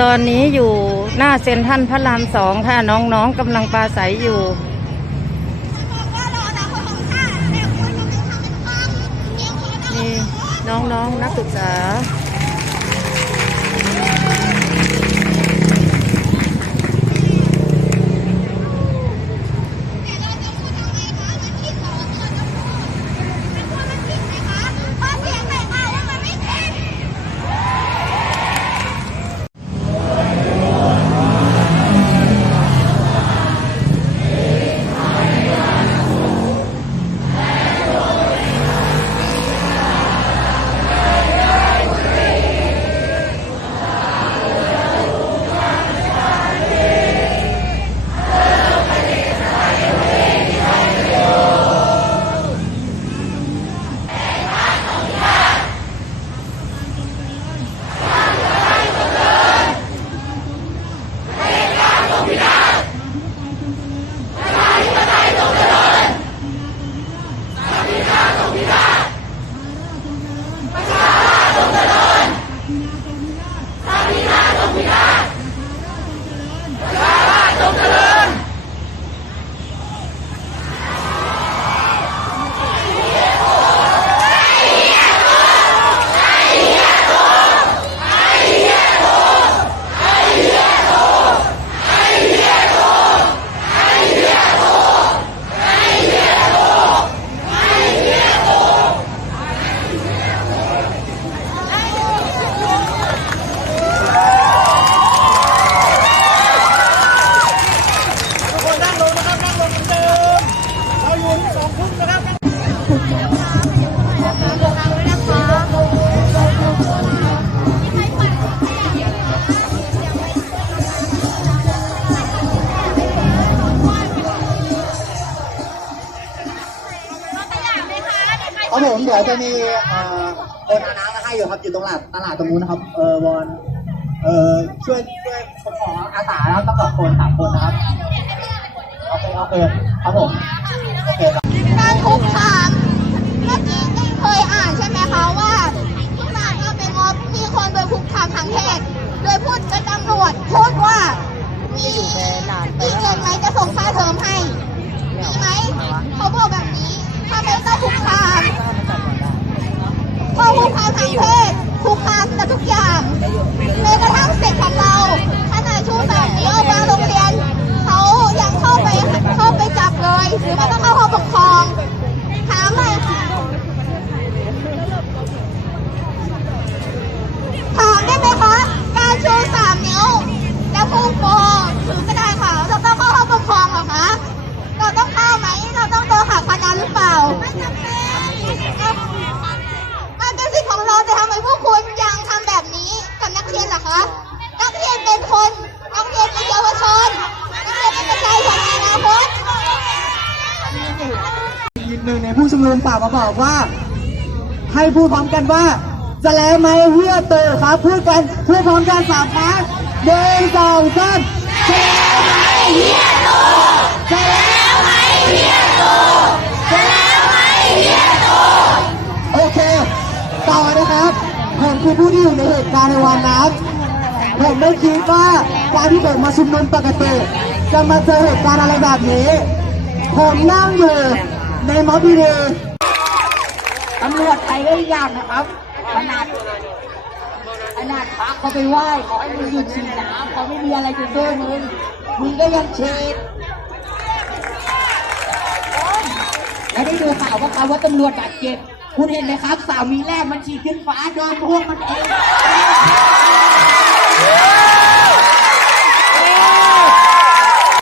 ตอนนี้อยู่หน้าเซ็นทรัลพระรามสองค่ะ น้องๆกำลังปลาใสอยู่นี่น้องๆนักศึกษา ทุ ครับผมเดี๋ยวจะมีเอ่อคนอาน้ำมาให้อยู่ครับอยู่ตรงหลังตลาดตรงนู้นนะครับ เออวอนเออช่วยช่วยผมขออาสาแล้วต้องสองคนสามคนนะครับโอเคโอเคครับผมโอเคครับ การคุกคามเมื่อกี้ได้เคยอ่านใช่ไหมคะว่าที่มาก็เป็นม็อบมีคนโดนคุกคามทางเพศโดยพูดกับตำรวจพูดว่ามีมีเงินไหมจะส่งค่าเทอมให้มีไหมเขาบอกแบบนี้ทำไมต้องคุกคามพอคุกคาม ทางเพศคุกคามแต่ทุกอย่างแม้กระทั่งเด็กของเราขนาดชูสามนิ้วบางโรงเรียนเขายังเข้าไปเข้าไปจับเลย หรือไม่ก็เข้าห้องปกครองถามหน่อยค่ะถามได้ไหมคะการชูสามนิ้วแล้วพุ่งโปถือกระดาษขาวเราต้องเข้าห้องปกครองเหรอคะเราต้องเข้าไหมเราต้องโดนหักคะแนนหรือเปล่าไม่จำเป็นสิทธิ์ของเราแต่ทำไมพวกคุณยังทำแบบนี้กับนักเรียนล่ะคะ นักเรียนเป็นคน นักเรียนเป็นเยาวชน นักเรียนเป็นประชาชนในอนาคตีกหนึ่งในผู้ชุมนุมฝากมาบอกว่า ให้พูดพร้อมกันว่าจะแล้วไหมเฮียเตอครับพูดกันพูดพร้อมกันสามครั้งหนึ่งสองสามจะแล้วไหมเฮียโตจะแล้วไหมเฮียโตจะแล้วไหมเฮียโตโอเค ต่อนะครับผมคือผู้ที่อยู่ในเหตุการณ์ในวันนั้นผมไม่คิดว่าการที่ผมมาชุมนุมปกติจะมาเจอเหตุการณ์อะไรแบบนี้ ผมนั่งอยู่ ในม็อบดีตำรวจไทยก็อีกอย่างนะครับขนาดขนาดพระเขาไปไหว้ขอให้มึงหยุดฉีดน้ำเขาไม่มีอะไรจะสู้มึงมึงก็ยังฉีดแล้วได้ดูข่าวว่าเขาว่าตำรวจบาดเจ็บคุณเห็นไหมครับ สามีแรกมันฉีดขึ้นฟ้าโดนพวกมันเอง